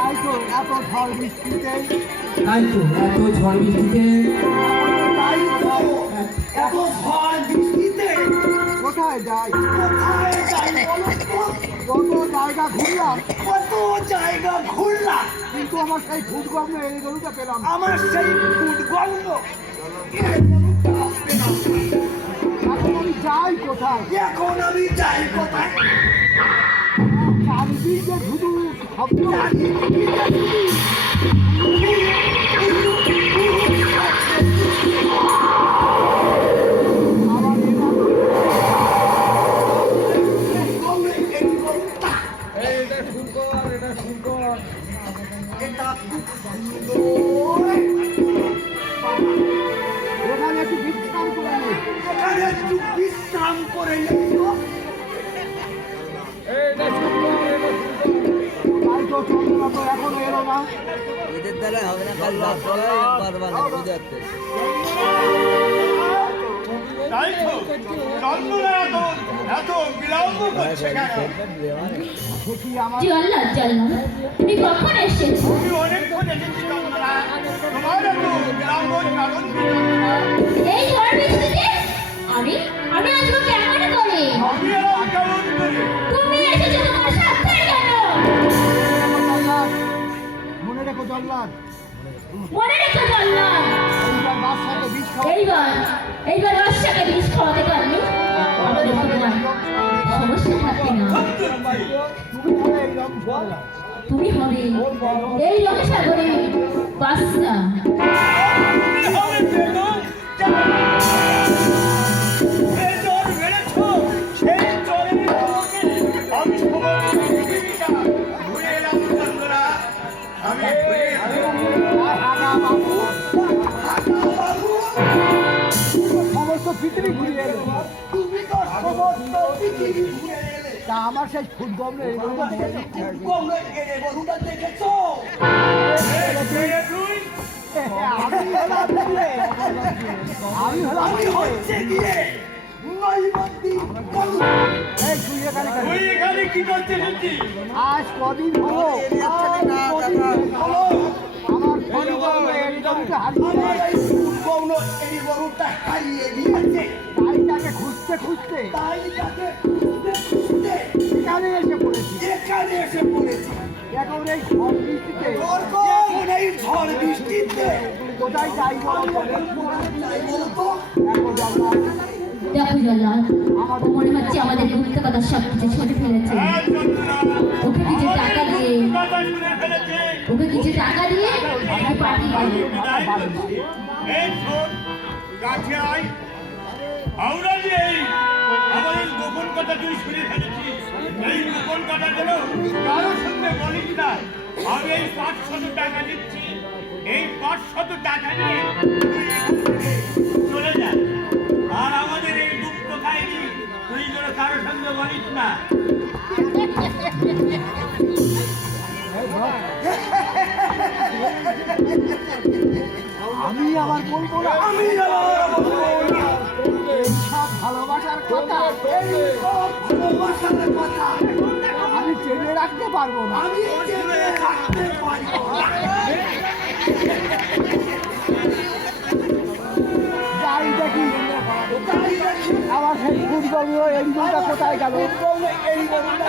তাই তো এত ঝড় বৃষ্টিতে তাই তো এত ঝড় কোথায় যাই কোথায় যাই? কত জায়গা ঘুরলাম? কত জায়গা ঘুরলাম? কিন্তু আমার সেই ফুটগন্ধ এই গরুটা পেলাম আমার সেই ফুটগন্ধ এখন আমি যাই কোথায়? এখন আমি যাই কোথায়? চারিদিকে শুধু শব্দ তো এলো না। এদের দ্বারা হবে না কাল বারবার তুমি কখন এসেছ? এই ঝড় বৃষ্টিতে? আমি আমি আসব কেমন করে? জল্লাদ। মনে রেখো জল্লাদ। এইবার বাচ্চাকে বিষ খাওয়া এইবার এইবার বাচ্চাকে বিষ খাওয়াতে পারলে আমাদের ভগবান সমস্যা থাকবে না। তুমি হবে এই রংসাগরে বাচ্চা কি তা আমার সেই এনে গরুটা দেখেছ? আমি হলাম আমি। হচ্ছে গিয়ে? আজ কদিন হলো? হারিয়ে গিয়েছে। তাকে খুঁজতে খুঁজতে তাই তাকে খুঁজতে খুঁজতে এখানে এসে পড়েছি। এখানে এসে পড়েছি। এখন এই ঝড় বৃষ্টিতে। এখন এই ঝড় বৃষ্টিতে। কোথায় যাই দেখো মনে হচ্ছে আমাদের গুপ্ত কথা সব কিছু ছুটে ফেলেছে ওকে কিছু টাকা দিয়ে। ওকে কিছু টাকা দিয়ে এই আমাদের গোপন কথা তুই শুনে ফেলেছিস এই গোপন কথা যেন কারোর সঙ্গে বলিস না আমি এই পাঁচশত টাকা দিচ্ছি এই পাঁচশত টাকা নিয়ে চলে যা আর আমাদের এই গুপ্ত খাইনি তুই যেন কারোর সঙ্গে বলিস না। আমি আবার বলব না। আমি এইসব ভালোবাসার কথা ভালোবাসার কথা। রাখতে পারব না। যাই দেখি। আমার সেই ফুটবল এরিগুলোটা কোথায় গেল? গৌরে এই না।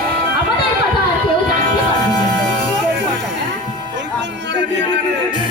না